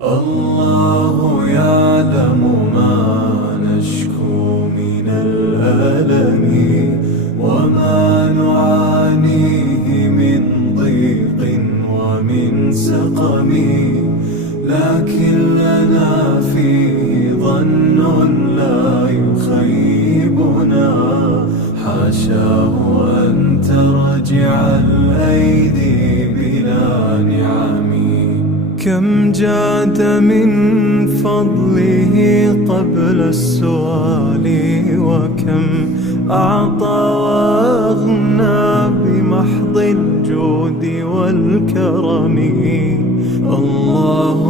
الله يعلم ما نشكو من الألم وما نعانيه من ضيق ومن سقم، لكن لنا فيه ظن لا يخيبنا، حاشاه أن ترجع الأيدي بلا نعم. كم جاد من فضله قبل السؤال، وكم أعطى وأغنى بمحض الجود والكرم. الله